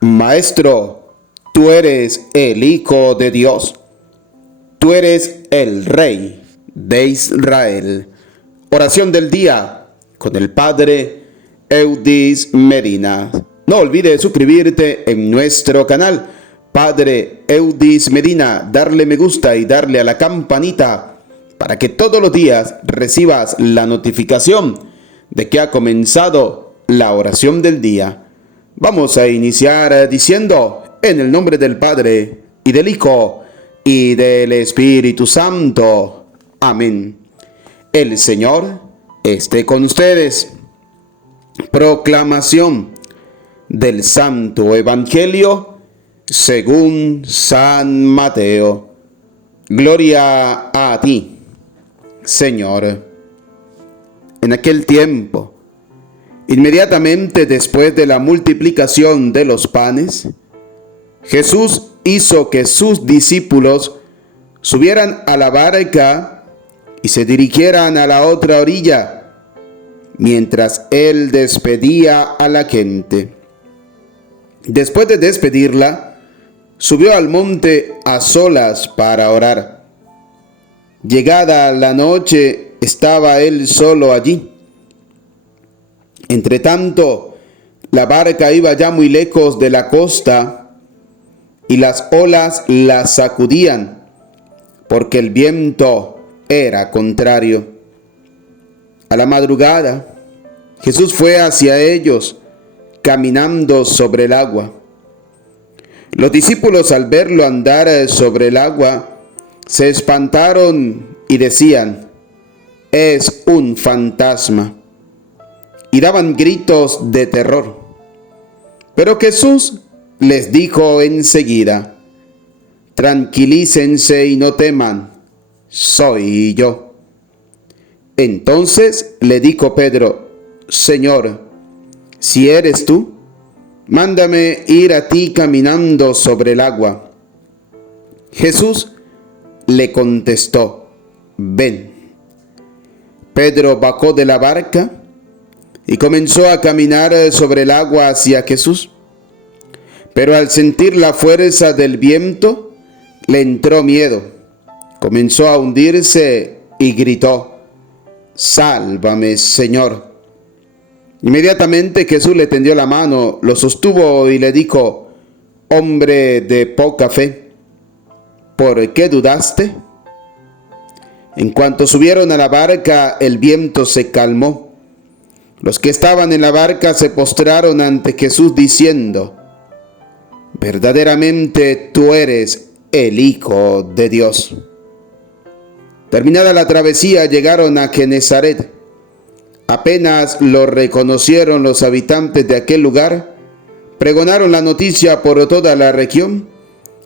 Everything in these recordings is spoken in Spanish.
Maestro, tú eres el Hijo de Dios. Tú eres el Rey de Israel. Oración del día con el Padre Eudis Medina. No olvides suscribirte en nuestro canal, Padre Eudis Medina, darle me gusta y darle a la campanita para que todos los días recibas la notificación de que ha comenzado la oración del día. Vamos a iniciar diciendo, en el nombre del Padre, y del Hijo, y del Espíritu Santo. Amén. El Señor esté con ustedes. Proclamación del Santo Evangelio según San Mateo. Gloria a ti, Señor. En aquel tiempo, inmediatamente después de la multiplicación de los panes, Jesús hizo que sus discípulos subieran a la barca y se dirigieran a la otra orilla, mientras él despedía a la gente. Después de despedirla, subió al monte a solas para orar. Llegada la noche, estaba él solo allí. Entretanto, la barca iba ya muy lejos de la costa y las olas la sacudían, porque el viento era contrario. A la madrugada, Jesús fue hacia ellos, caminando sobre el agua. Los discípulos, al verlo andar sobre el agua, se espantaron y decían: «Es un fantasma», y daban gritos de terror. Pero Jesús les dijo enseguida: «Tranquilícense y no teman, soy yo». Entonces le dijo Pedro: «Señor, si eres tú, mándame ir a ti caminando sobre el agua». Jesús le contestó: «Ven». Pedro bajó de la barca y comenzó a caminar sobre el agua hacia Jesús. Pero al sentir la fuerza del viento, le entró miedo. Comenzó a hundirse y gritó: «Sálvame, Señor». Inmediatamente Jesús le tendió la mano, lo sostuvo y le dijo: «Hombre de poca fe, ¿por qué dudaste?». En cuanto subieron a la barca, el viento se calmó. Los que estaban en la barca se postraron ante Jesús diciendo: «Verdaderamente tú eres el Hijo de Dios». Terminada la travesía, llegaron a Genesaret. Apenas lo reconocieron los habitantes de aquel lugar, pregonaron la noticia por toda la región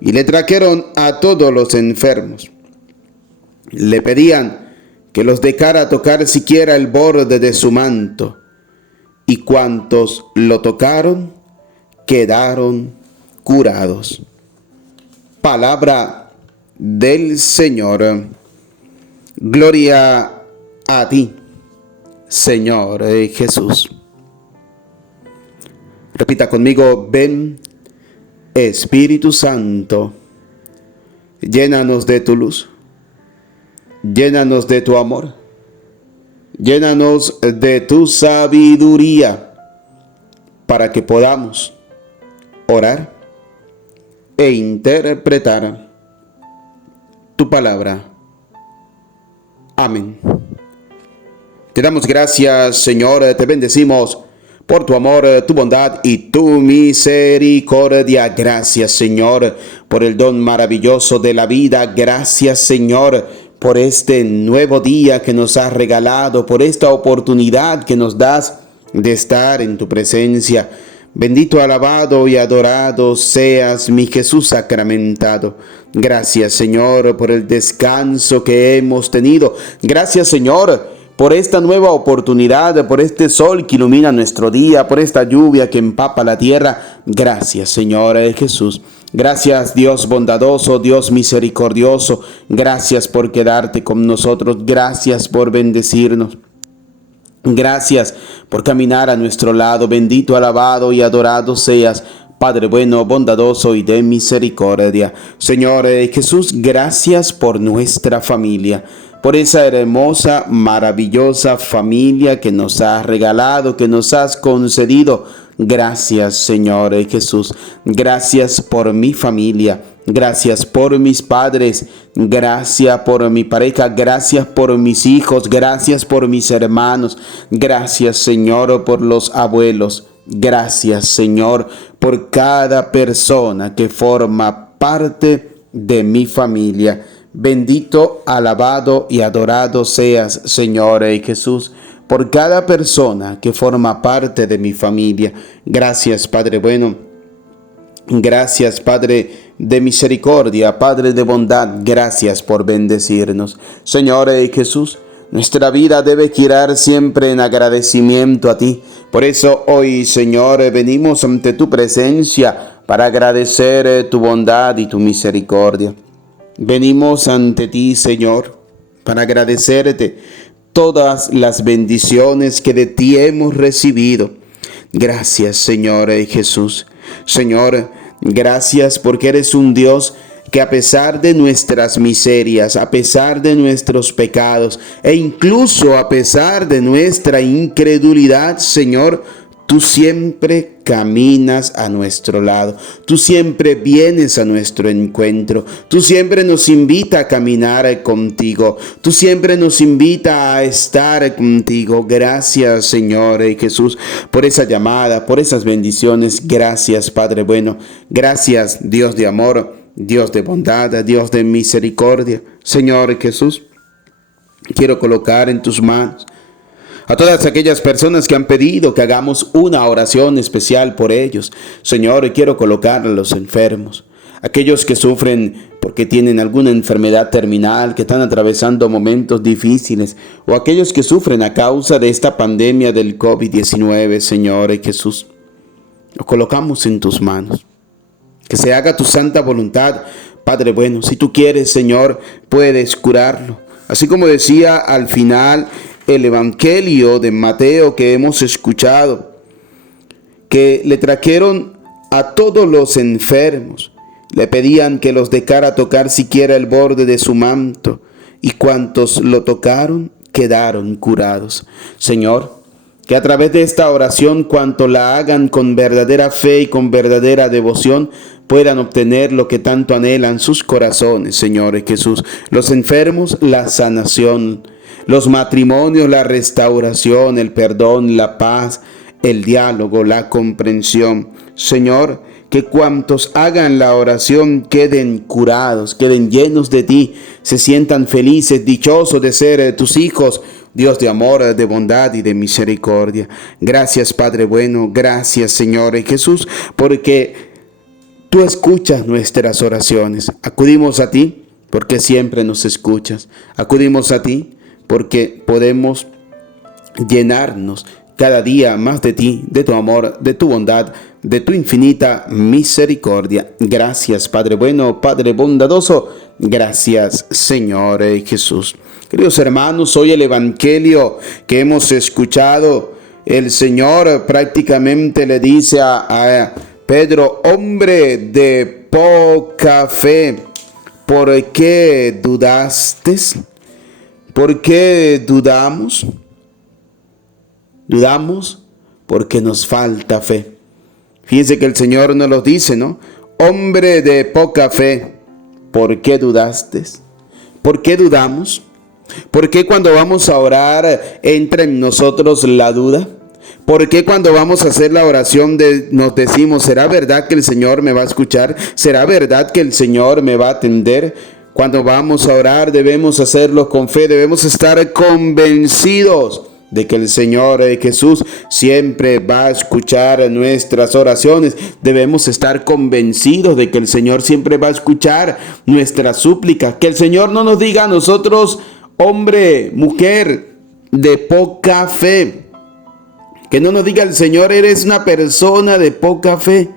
y le trajeron a todos los enfermos. Le pedían que los dejara tocar siquiera el borde de su manto, y cuantos lo tocaron quedaron curados. Palabra del Señor. Gloria a ti, Señor Jesús. Repita conmigo: ven, Espíritu Santo, llénanos de tu luz, llénanos de tu amor, llénanos de tu sabiduría, para que podamos orar e interpretar tu palabra. Amén. Te damos gracias, Señor, te bendecimos por tu amor, tu bondad y tu misericordia. Gracias, Señor, por el don maravilloso de la vida. Gracias, Señor, por este nuevo día que nos has regalado, por esta oportunidad que nos das de estar en tu presencia. Bendito, alabado y adorado seas, mi Jesús sacramentado. Gracias, Señor, por el descanso que hemos tenido. Gracias, Señor, por esta nueva oportunidad, por este sol que ilumina nuestro día, por esta lluvia que empapa la tierra. Gracias, Señor Jesús. Gracias, Dios bondadoso, Dios misericordioso. Gracias por quedarte con nosotros. Gracias por bendecirnos. Gracias por caminar a nuestro lado. Bendito, alabado y adorado seas Padre bueno, bondadoso y de misericordia. Señor Jesús, gracias por nuestra familia, por esa hermosa, maravillosa familia que nos has regalado, que nos has concedido. Gracias, Señor Jesús. Gracias por mi familia. Gracias por mis padres. Gracias por mi pareja. Gracias por mis hijos. Gracias por mis hermanos. Gracias, Señor, por los abuelos. Gracias, Señor, por cada persona que forma parte de mi familia. Bendito, alabado y adorado seas, Señor Jesús, por cada persona que forma parte de mi familia. Gracias, Padre bueno. Gracias, Padre de misericordia, Padre de bondad. Gracias por bendecirnos. Señor Jesús, nuestra vida debe girar siempre en agradecimiento a ti. Por eso hoy, Señor, venimos ante tu presencia para agradecer tu bondad y tu misericordia. Venimos ante ti, Señor, para agradecerte todas las bendiciones que de ti hemos recibido. Gracias, Señor Jesús. Señor, gracias porque eres un Dios que a pesar de nuestras miserias, a pesar de nuestros pecados e incluso a pesar de nuestra incredulidad, Señor, tú siempre caminas a nuestro lado. Tú siempre vienes a nuestro encuentro. Tú siempre nos invitas a caminar contigo. Tú siempre nos invitas a estar contigo. Gracias, Señor Jesús, por esa llamada, por esas bendiciones. Gracias, Padre bueno. Gracias, Dios de amor, Dios de bondad, Dios de misericordia. Señor Jesús, quiero colocar en tus manos a todas aquellas personas que han pedido que hagamos una oración especial por ellos. Señor, quiero colocar a los enfermos, aquellos que sufren porque tienen alguna enfermedad terminal, que están atravesando momentos difíciles, o aquellos que sufren a causa de esta pandemia del COVID-19, Señor Jesús. Los colocamos en tus manos. Que se haga tu santa voluntad, Padre bueno. Si tú quieres, Señor, puedes curarlo. Así como decía al final el Evangelio de Mateo que hemos escuchado, que le trajeron a todos los enfermos, le pedían que los dejara tocar siquiera el borde de su manto, y cuantos lo tocaron quedaron curados. Señor, que a través de esta oración, cuanto la hagan con verdadera fe y con verdadera devoción, puedan obtener lo que tanto anhelan sus corazones, Señor Jesús. Los enfermos, la sanación. Los matrimonios, la restauración, el perdón, la paz, el diálogo, la comprensión. Señor, que cuantos hagan la oración queden curados, queden llenos de ti, se sientan felices, dichosos de ser tus hijos, Dios de amor, de bondad y de misericordia. Gracias, Padre bueno. Gracias, Señor Jesús, porque tú escuchas nuestras oraciones. Acudimos a ti porque siempre nos escuchas. Acudimos a ti porque podemos llenarnos cada día más de ti, de tu amor, de tu bondad, de tu infinita misericordia. Gracias, Padre bueno, Padre bondadoso. Gracias, Señor Jesús. Queridos hermanos, hoy el Evangelio que hemos escuchado, el Señor prácticamente le dice a Pedro: hombre de poca fe, ¿por qué dudaste? ¿Por qué dudamos? Dudamos porque nos falta fe. Fíjense que el Señor nos lo dice, ¿no? Hombre de poca fe, ¿por qué dudaste? ¿Por qué dudamos? ¿Por qué cuando vamos a orar entra en nosotros la duda? ¿Por qué cuando vamos a hacer la oración nos decimos: ¿será verdad que el Señor me va a escuchar? ¿Será verdad que el Señor me va a atender? Cuando vamos a orar debemos hacerlo con fe, debemos estar convencidos de que el Señor Jesús siempre va a escuchar nuestras oraciones. Debemos estar convencidos de que el Señor siempre va a escuchar nuestras súplicas. Que el Señor no nos diga a nosotros: hombre, mujer de poca fe. Que no nos diga el Señor: eres una persona de poca fe.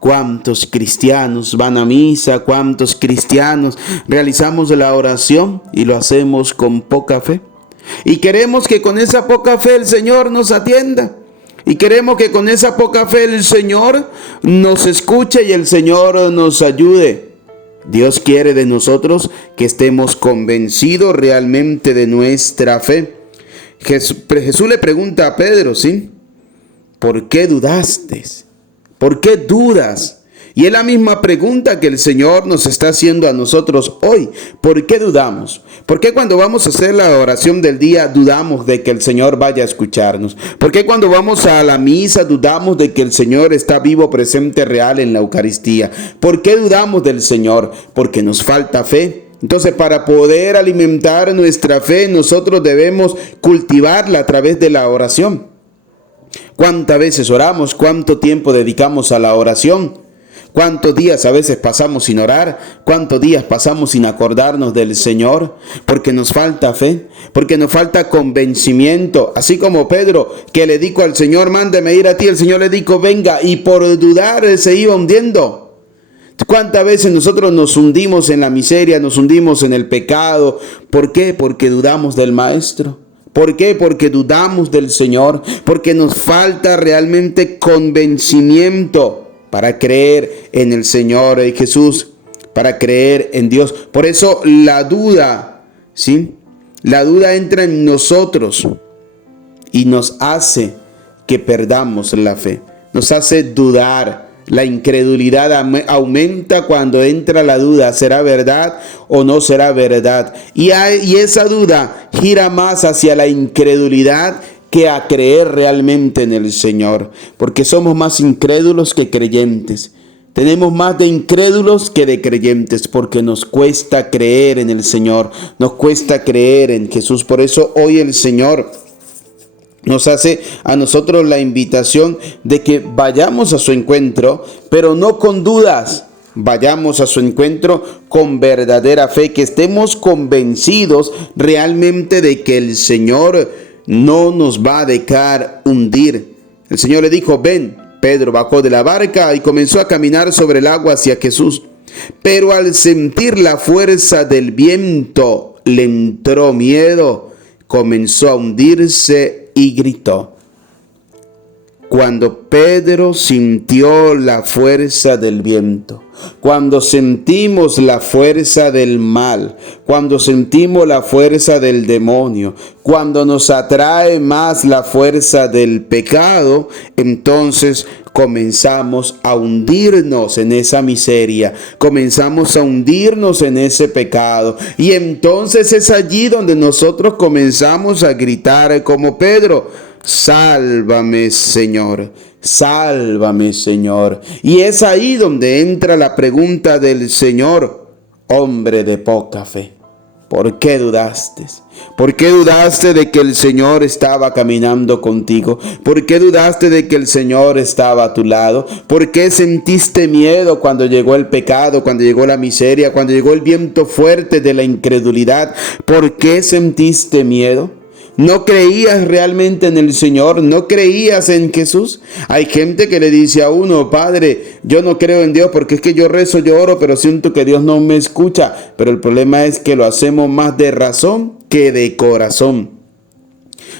¿Cuántos cristianos van a misa? ¿Cuántos cristianos realizamos la oración y lo hacemos con poca fe? Y queremos que con esa poca fe el Señor nos atienda. Y queremos que con esa poca fe el Señor nos escuche y el Señor nos ayude. Dios quiere de nosotros que estemos convencidos realmente de nuestra fe. Jesús le pregunta a Pedro, ¿sí? ¿Por qué dudaste? ¿Por qué dudas? Y es la misma pregunta que el Señor nos está haciendo a nosotros hoy. ¿Por qué dudamos? ¿Por qué cuando vamos a hacer la oración del día dudamos de que el Señor vaya a escucharnos? ¿Por qué cuando vamos a la misa dudamos de que el Señor está vivo, presente, real en la Eucaristía? ¿Por qué dudamos del Señor? Porque nos falta fe. Entonces, para poder alimentar nuestra fe, nosotros debemos cultivarla a través de la oración. ¿Cuántas veces oramos? ¿Cuánto tiempo dedicamos a la oración? ¿Cuántos días a veces pasamos sin orar? ¿Cuántos días pasamos sin acordarnos del Señor? Porque nos falta fe, porque nos falta convencimiento. Así como Pedro, que le dijo al Señor, mándame ir a ti, el Señor le dijo, venga, y por dudar se iba hundiendo. ¿Cuántas veces nosotros nos hundimos en la miseria, nos hundimos en el pecado? ¿Por qué? Porque dudamos del Maestro. ¿Por qué? Porque dudamos del Señor, porque nos falta realmente convencimiento para creer en el Señor Jesús, para creer en Dios. Por eso la duda, ¿sí? La duda entra en nosotros y nos hace que perdamos la fe, nos hace dudar. La incredulidad aumenta cuando entra la duda, ¿será verdad o no será verdad? Y esa duda gira más hacia la incredulidad que a creer realmente en el Señor, porque somos más incrédulos que creyentes. Tenemos más de incrédulos que de creyentes, porque nos cuesta creer en el Señor, nos cuesta creer en Jesús. Por eso hoy el Señor nos hace a nosotros la invitación de que vayamos a su encuentro, pero no con dudas. Vayamos a su encuentro con verdadera fe, que estemos convencidos realmente de que el Señor no nos va a dejar hundir. El Señor le dijo, ven. Pedro bajó de la barca y comenzó a caminar sobre el agua hacia Jesús. Pero al sentir la fuerza del viento, le entró miedo, comenzó a hundirse y gritó. Cuando Pedro sintió la fuerza del viento, cuando sentimos la fuerza del mal, cuando sentimos la fuerza del demonio, cuando nos atrae más la fuerza del pecado, entonces comenzamos a hundirnos en esa miseria, comenzamos a hundirnos en ese pecado. Y entonces es allí donde nosotros comenzamos a gritar como Pedro, sálvame, Señor, sálvame, Señor. Y es ahí donde entra la pregunta del Señor, hombre de poca fe, ¿por qué dudaste? ¿Por qué dudaste de que el Señor estaba caminando contigo? ¿Por qué dudaste de que el Señor estaba a tu lado? ¿Por qué sentiste miedo cuando llegó el pecado, cuando llegó la miseria, cuando llegó el viento fuerte de la incredulidad? ¿Por qué sentiste miedo? ¿No creías realmente en el Señor? ¿No creías en Jesús? Hay gente que le dice a uno, Padre, yo no creo en Dios porque es que yo rezo, yo oro, pero siento que Dios no me escucha. Pero el problema es que lo hacemos más de razón que de corazón.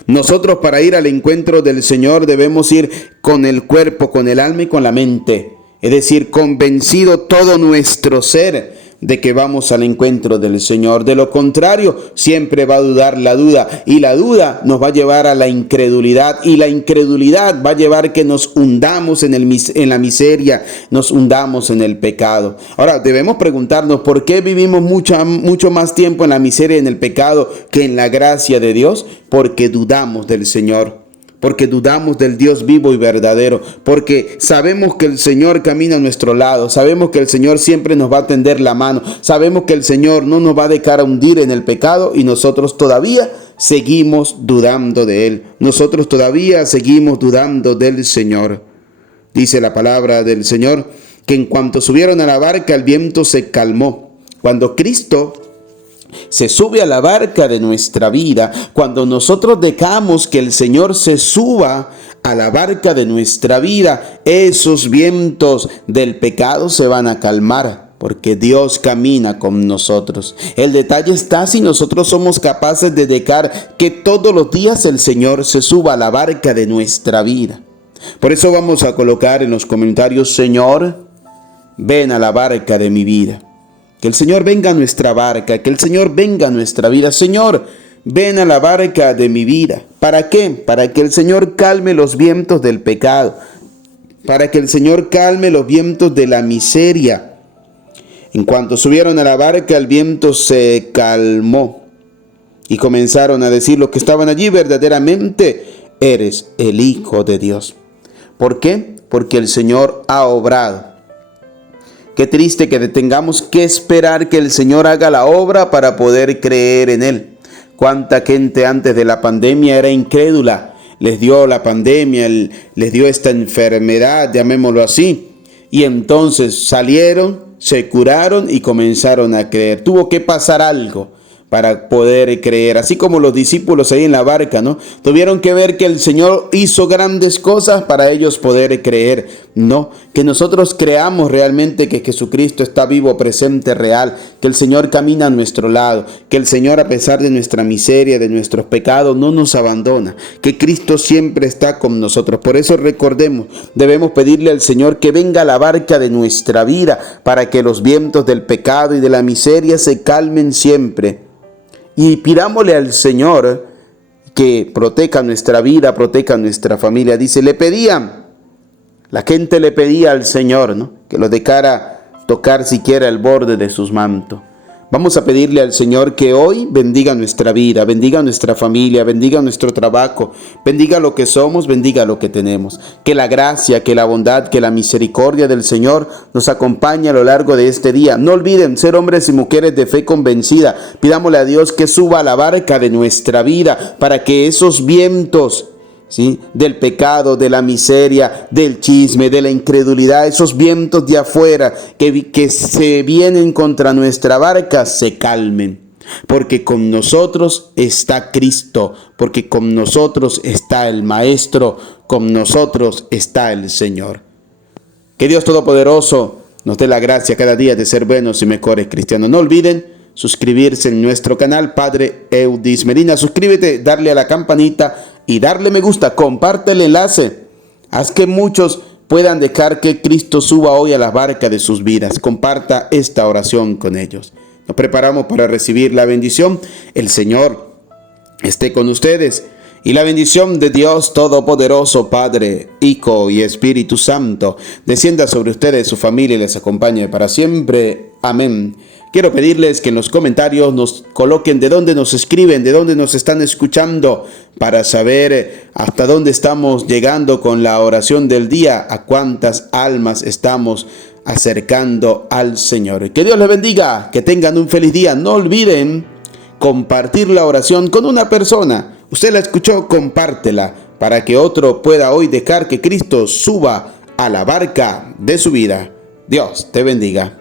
Nosotros para ir al encuentro del Señor debemos ir con el cuerpo, con el alma y con la mente. Es decir, convencido todo nuestro ser de que vamos al encuentro del Señor. De lo contrario, siempre va a dudar la duda, y la duda nos va a llevar a la incredulidad, y la incredulidad va a llevar que nos hundamos en la miseria, nos hundamos en el pecado. Ahora, debemos preguntarnos, ¿por qué vivimos mucho más tiempo en la miseria y en el pecado que en la gracia de Dios? Porque dudamos del Señor. Porque dudamos del Dios vivo y verdadero, porque sabemos que el Señor camina a nuestro lado, sabemos que el Señor siempre nos va a tender la mano, sabemos que el Señor no nos va a dejar hundir en el pecado, y nosotros todavía seguimos dudando de Él, nosotros todavía seguimos dudando del Señor. Dice la palabra del Señor que en cuanto subieron a la barca el viento se calmó. Cuando Cristo se sube a la barca de nuestra vida, cuando nosotros dejamos que el Señor se suba a la barca de nuestra vida, esos vientos del pecado se van a calmar, porque Dios camina con nosotros. El detalle está si nosotros somos capaces de dejar que todos los días el Señor se suba a la barca de nuestra vida. Por eso vamos a colocar en los comentarios: Señor, ven a la barca de mi vida. Que el Señor venga a nuestra barca, que el Señor venga a nuestra vida. Señor, ven a la barca de mi vida. ¿Para qué? Para que el Señor calme los vientos del pecado, para que el Señor calme los vientos de la miseria. En cuanto subieron a la barca, el viento se calmó y comenzaron a decir los que estaban allí: verdaderamente eres el Hijo de Dios. ¿Por qué? Porque el Señor ha obrado. Qué triste que tengamos que esperar que el Señor haga la obra para poder creer en Él. Cuánta gente antes de la pandemia era incrédula. Les dio la pandemia, les dio esta enfermedad, llamémoslo así. Y entonces salieron, se curaron y comenzaron a creer. Tuvo que pasar algo para poder creer, así como los discípulos ahí en la barca, ¿no? Tuvieron que ver que el Señor hizo grandes cosas para ellos poder creer. No, que nosotros creamos realmente que Jesucristo está vivo, presente, real, que el Señor camina a nuestro lado, que el Señor, a pesar de nuestra miseria, de nuestros pecados, no nos abandona, que Cristo siempre está con nosotros. Por eso recordemos, debemos pedirle al Señor que venga a la barca de nuestra vida para que los vientos del pecado y de la miseria se calmen siempre. Y pidámosle al Señor que proteja nuestra vida, proteja nuestra familia. Dice, la gente le pedía al Señor, ¿no?, que lo dejara tocar siquiera el borde de sus mantos. Vamos a pedirle al Señor que hoy bendiga nuestra vida, bendiga nuestra familia, bendiga nuestro trabajo, bendiga lo que somos, bendiga lo que tenemos. Que la gracia, que la bondad, que la misericordia del Señor nos acompañe a lo largo de este día. No olviden ser hombres y mujeres de fe convencida. Pidámosle a Dios que suba a la barca de nuestra vida para que esos vientos, ¿sí?, del pecado, de la miseria, del chisme, de la incredulidad, esos vientos de afuera que se vienen contra nuestra barca, se calmen. Porque con nosotros está Cristo, porque con nosotros está el Maestro, con nosotros está el Señor. Que Dios Todopoderoso nos dé la gracia cada día de ser buenos y mejores cristianos. No olviden suscribirse en nuestro canal Padre Eudis Medina. Suscríbete, darle a la campanita y darle me gusta, comparte el enlace. Haz que muchos puedan dejar que Cristo suba hoy a la barca de sus vidas. Comparta esta oración con ellos. Nos preparamos para recibir la bendición. El Señor esté con ustedes. Y la bendición de Dios Todopoderoso, Padre, Hijo y Espíritu Santo, descienda sobre ustedes, su familia, y les acompañe para siempre. Amén. Quiero pedirles que en los comentarios nos coloquen de dónde nos escriben, de dónde nos están escuchando, para saber hasta dónde estamos llegando con la oración del día, a cuántas almas estamos acercando al Señor. Que Dios les bendiga, que tengan un feliz día. No olviden compartir la oración con una persona. Usted la escuchó, compártela para que otro pueda hoy dejar que Cristo suba a la barca de su vida. Dios te bendiga.